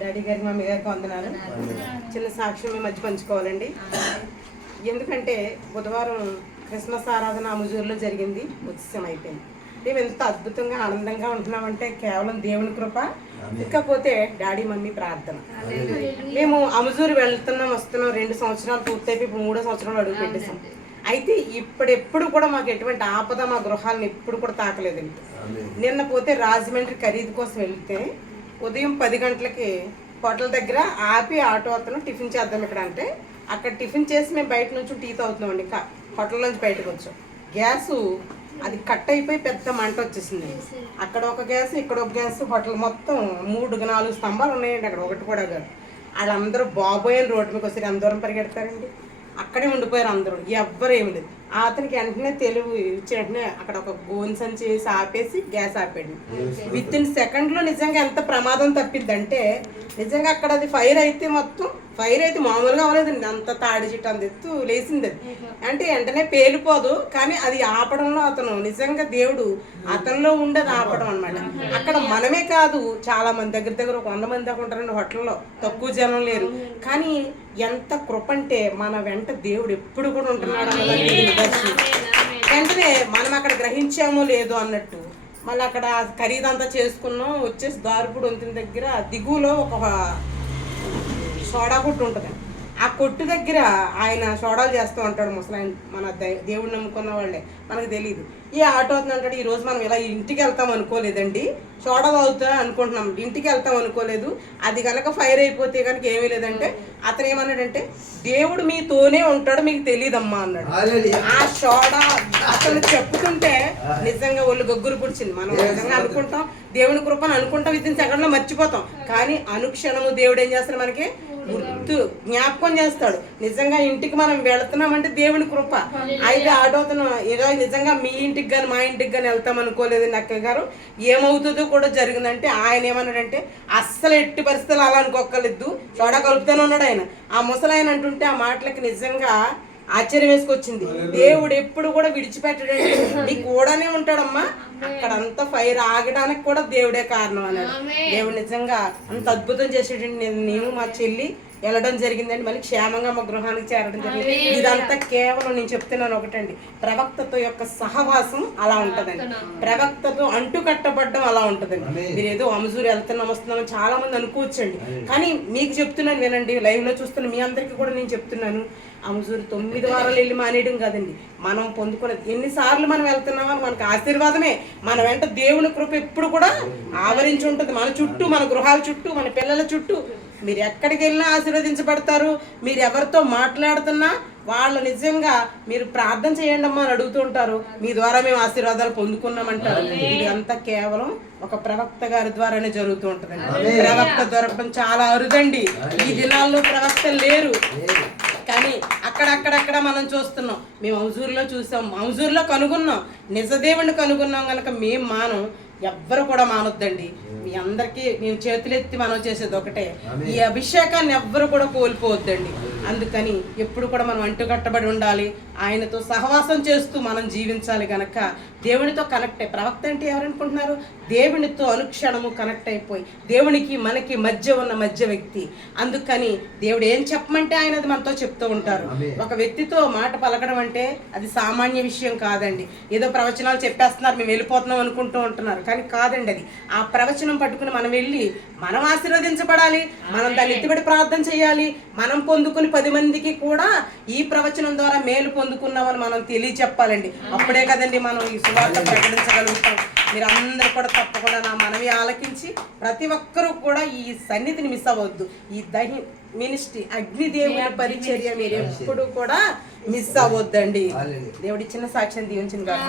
Daddy గారి mummy గారికి వందనాలు. చిన్న సాక్ష్యం మీ మధ్య పంచుకోవాలండి. ఎందుకంటే బుధవారం క్రిస్మస్ ఆరాధన అముజూరులో జరిగింది. ఉత్సవం అయిపోయింది. మేము ఎంత అద్భుతంగా ఆనందంగా ఉంటున్నామంటే కేవలం దేవుని కృప, ఇకపోతే డాడీ మమ్మీ ప్రార్థన. మేము అముజూరు వెళ్తున్నాం వస్తున్నాం 2 సంవత్సరాలు పూర్తయిపోయి ఇప్పుడు 3వ సంవత్సరంలో అడుగు పెట్టేసాం. అయితే ఇప్పుడెప్పుడు కూడా మాకు ఎటువంటి ఆపద మా గృహాలను ఎప్పుడు కూడా తాకలేదండి. నిన్న పోతే రాజమండ్రి ఖరీదు కోసం వెళ్తే ఉదయం 10 గంటలకి హోటల్ దగ్గర ఆపి ఆటో అతను టిఫిన్ చేద్దాం ఇక్కడ అంటే అక్కడ టిఫిన్ చేసి మేము బయట నుంచి టీ తాగుతున్నామండి. ఇంకా హోటల్ నుంచి బయటకు వచ్చాం. గ్యాసు అది కట్ అయిపోయి పెద్ద మంట వచ్చేసింది. అక్కడ ఒక గ్యాస్, ఇక్కడ ఒక గ్యాస్, హోటల్ మొత్తం 3-4 స్తంభాలు ఉన్నాయండి. అక్కడ ఒకటి కూడా కాదు. వాళ్ళందరూ బాబోయని రోడ్డు మీకు వచ్చి ఎంత దూరం పరిగెడతారండి. అక్కడే ఉండిపోయారు అందరూ, ఎవ్వరు ఏమి లేదు. అతనికి వెంటనే తెలివి ఇచ్చి వెంటనే అక్కడ ఒక గోన్ సంచి వేసి ఆపేసి గ్యాస్ ఆపాడు. విత్ ఇన్ సెకండ్లో నిజంగా ఎంత ప్రమాదం తప్పిద్దంటే నిజంగా అక్కడ అది ఫైర్ అయితే మొత్తం ఫైర్ అయితే మామూలుగా అవ్వలేదండి. అంత తాడి చెట్టు అంత ఎత్తు లేచింది. అది అంటే వెంటనే పేలిపోదు, కానీ అది ఆపడంలో అతను నిజంగా దేవుడు అతనిలో ఉండదు ఆపడం అనమాట. అక్కడ మనమే కాదు, చాలా మంది దగ్గర ఒక 100 మంది దాకా ఉంటారండి హోటల్లో, తక్కువ జనం లేరు. కానీ ఎంత కృప అంటే మన వెంట దేవుడు ఎప్పుడు కూడా ఉంటున్నాడు అన్నదాన్ని వెంటనే మనం అక్కడ గ్రహించామో లేదో అన్నట్టు మళ్ళీ అక్కడ ఖరీదంతా చేసుకున్నాం. వచ్చేసి దారిపూడి వంతెన దగ్గర దిగువలో ఒక సోడా కొట్టు ఉంటుంది. ఆ కొట్టు దగ్గర ఆయన సోడాలు చేస్తూ ఉంటాడు ముసలాయన. మన దేవుడు నమ్ముకున్న వాళ్ళే, మనకు తెలియదు. ఈ ఆటో అవుతుంది అంటాడు, ఈరోజు మనం ఇలా ఇంటికి వెళ్తాం అనుకోలేదండి, సోడా తాగుతా అనుకుంటున్నాం, ఇంటికి వెళ్తాం అనుకోలేదు, అది కనుక ఫైర్ అయిపోతే కనుక ఏమీ లేదంటే అతను ఏమన్నాడంటే దేవుడు మీతోనే ఉంటాడు, మీకు తెలియదమ్మా అన్నాడు. ఆ సోడా అతను చెప్పుకుంటే నిజంగా ఒళ్ళు గొగ్గురు పుడిచింది. మనం నిజంగా అనుకుంటాం దేవుని కృపను అనుకుంటాం, విత్ ఇన్ సెకండ్లో మర్చిపోతాం. కానీ అనుక్షణము దేవుడు ఏం చేస్తాడు, మనకి గుర్తు జ్ఞాపకం చేస్తాడు. నిజంగా ఇంటికి మనం వెళుతున్నామంటే దేవుని కృప. అయితే ఆటోతను ఏదో నిజంగా మీ ఇంటికి కానీ మా ఇంటికి కానీ వెళ్తాం అనుకోలేదండి అక్కయ్య గారు. ఏమవుతుందో కూడా జరిగిందంటే ఆయన ఏమన్నాడంటే అస్సలు ఎట్టి పరిస్థితులు అలా అనుకోక్కర్లేదు, సోడా కలుపుతానే ఉన్నాడు ఆయన. ఆ ముసలాయన అంటుంటే ఆ మాటలకి నిజంగా ఆశ్చర్యం వేసుకొచ్చింది. దేవుడు ఎప్పుడు కూడా విడిచిపెట్టడండి, నీకు కూడానే ఉంటాడమ్మా. అక్కడ అంతా ఫైర్ ఆగడానికి కూడా దేవుడే కారణం అన్నాడు. దేవుడు నిజంగా అంత అద్భుతం చేసేటండి. నేను మా చెల్లి వెళ్ళడం జరిగిందండి, మళ్ళీ క్షేమంగా మా గృహానికి చేరడం జరిగింది. ఇదంతా కేవలం నేను చెప్తున్నాను ఒకటండి, ప్రవక్తతో యొక్క సహవాసం అలా ఉంటుందండి, ప్రవక్తతో అంటు కట్టబడడం అలా ఉంటుందండి. మీరు ఏదో అముజూరు వెళ్తున్నాం వస్తున్నామని చాలా మంది అనుకోవచ్చండి, కానీ మీకు చెప్తున్నాను వినండి, లైవ్ లో చూస్తున్న మీ అందరికీ కూడా నేను చెప్తున్నాను, అముజూరు 9 వారాలు వెళ్ళి మానేయడం కాదండి. మనం పొందుకున్నది ఎన్నిసార్లు మనం వెళ్తున్నామని మనకు ఆశీర్వాదమే. మన వెంట దేవుని కృప ఎప్పుడు కూడా ఆవరించి ఉంటుంది, మన చుట్టూ, మన గృహాల చుట్టూ, మన పిల్లల చుట్టూ. మీరు ఎక్కడికి వెళ్ళినా ఆశీర్వదించబడతారు. మీరు ఎవరితో మాట్లాడుతున్నా వాళ్ళు నిజంగా మీరు ప్రార్థన చేయండి అమ్మా అని అడుగుతూ ఉంటారు. మీ ద్వారా మేము ఆశీర్వాదాలు పొందుకున్నామంటారు. ఇది అంతా కేవలం ఒక ప్రవక్త గారి ద్వారానే జరుగుతూ ఉంటుందండి. ప్రవక్త దొరకడం చాలా అరుదండి. ఈ దినాల్లో ప్రవక్తలు లేరు, కానీ అక్కడక్కడ మనం చూస్తున్నాం. మేము అముజూరులో చూసాం, అముజూరులో కనుగొన్నాం, నిజదేవుని కనుగొన్నాం కనుక మేము మానం, ఎవ్వరు కూడా మానొద్దండి. మీ అందరికీ మేము చేతులెత్తి మనం చేసేది ఒకటే, ఈ అభిషేకాన్ని ఎవ్వరు కూడా కోల్పోవద్దండి. అందుకని ఎప్పుడు కూడా మనం అంటుకట్టబడి ఉండాలి, ఆయనతో సహవాసం చేస్తూ మనం జీవించాలి. గనక దేవునితో కనెక్ట్ అయ్యి, ప్రవక్త అంటే ఎవరనుకుంటున్నారు, దేవునితో అనుక్షణము కనెక్ట్ అయిపోయి దేవునికి మనకి మధ్య ఉన్న మధ్య వ్యక్తి. అందుకని దేవుడు ఏం చెప్పమంటే ఆయన అది మనతో చెప్తూ ఉంటారు. ఒక వ్యక్తితో మాట పలకడం అంటే అది సామాన్య విషయం కాదండి. ఏదో ప్రవచనాలు చెప్పేస్తున్నారు మేము వెళ్ళిపోతున్నాం అనుకుంటూ ఉంటున్నారు, కానీ కాదండి. అది ఆ ప్రవచనం పట్టుకుని మనం వెళ్ళి మనం ఆశీర్వదించబడాలి, మనం దాన్ని ఎత్తిబడి ప్రార్థన చేయాలి, మనం పొందుకుని 10 మందికి కూడా ఈ ప్రవచనం ద్వారా మేలు పొందుకున్నామని మనం తెలియచెప్పాలండి. అప్పుడే కదండి మనం ఈ సువార్త ప్రకటించగలుగుతాం. మీరు అందరూ కూడా తప్పకుండా నా మనవి ఆలకించి ప్రతి ఒక్కరూ కూడా ఈ సన్నిధిని మిస్ అవ్వద్దు. ఈ మినిస్ట్రీ అగ్నిదేవుని పరిచర్య మీరు ఎప్పుడు కూడా మిస్ అవ్వద్దండి. దేవుడి చిన్న సాక్ష్యం దీవించిన కాక.